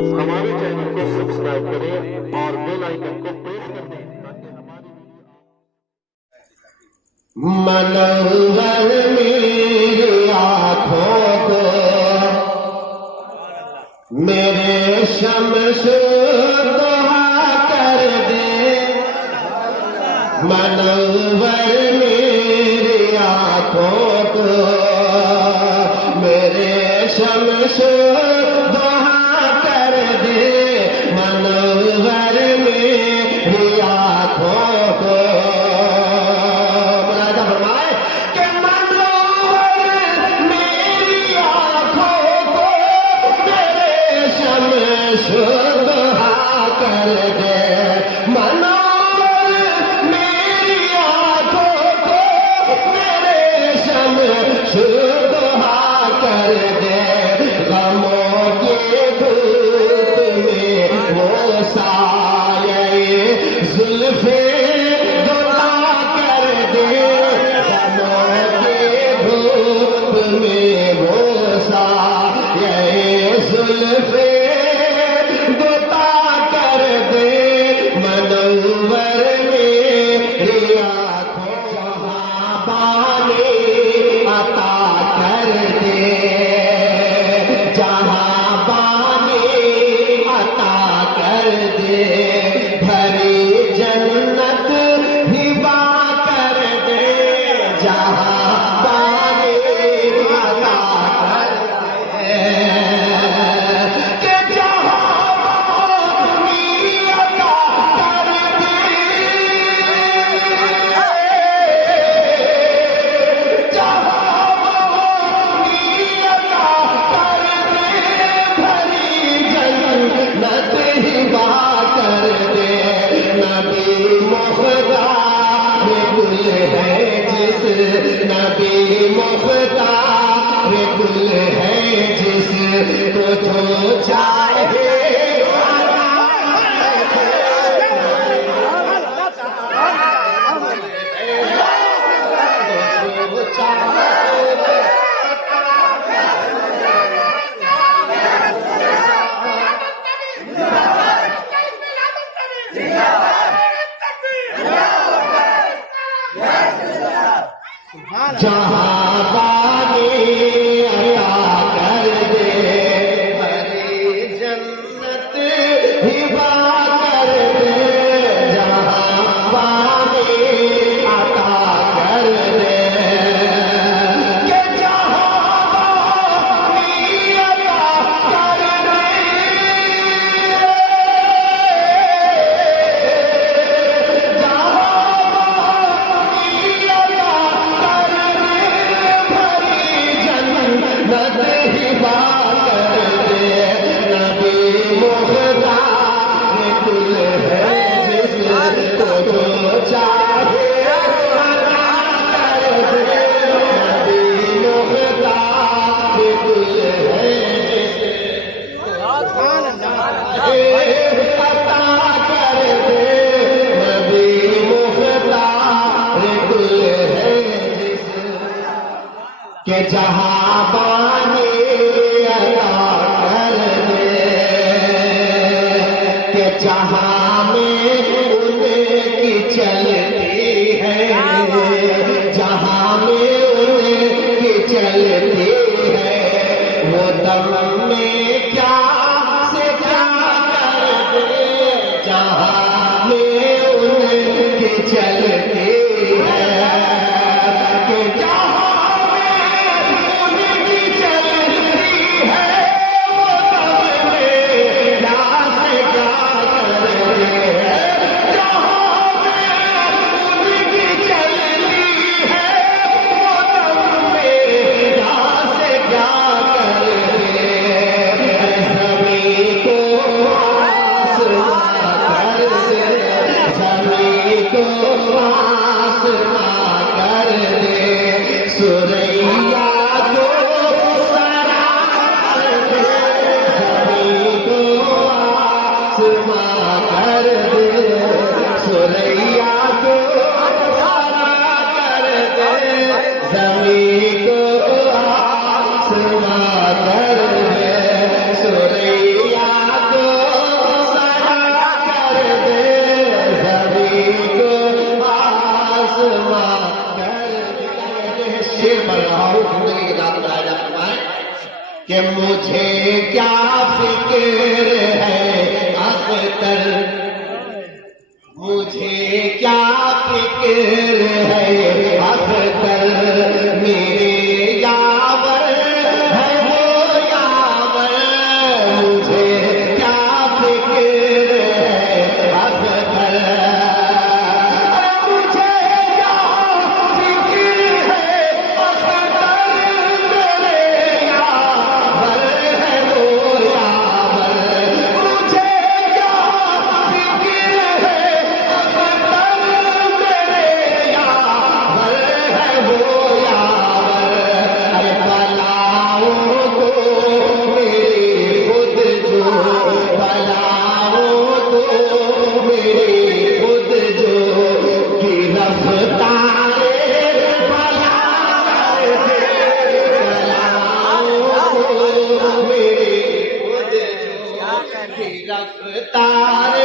ہمارے چینل کو سبسکرائب کریں اور بیل آئیکن کو پریس کر دیں تاکہ ہماری منور میری آنکھوں کو میرے شمس دعا کر دے، منور میری آنکھوں کو میرے شمس دعا کر دے، منور میری آنکھوں کو جہاں بانی عطا کر دے، بھری جنت ہبا کر دے، جہاں بانی عطا کر دے، کہ جہاں بانی عطا کر دے، کہ جہاں بانی عطا کر دے، کہ جہاں میں ان کی چلتی ہے، جہاں میں ان کی چلتی ہے، وہ دم میں کیا سے کیا کر دے، جہاں میں ان کی چلتی ہے، کہ جہاں سوریا کہ مجھے کیا فکر ہے اختر، مجھے کیا فکر ہے اختر، میرے یاور ہے وہ یاور، مجھے کیا فکر ہے اختر، مجھے کیا فکر ہے اختر، میرے یاور ہے وہ یاور، مجھے کیا فکر ہے اختر، میرے یاور ہے وہ یاور، ارے بلاؤں کو میری خود جو، بلاؤں کو میری خود جو، کی رفتار بلاؤں کو میری خود جو، کی رفتار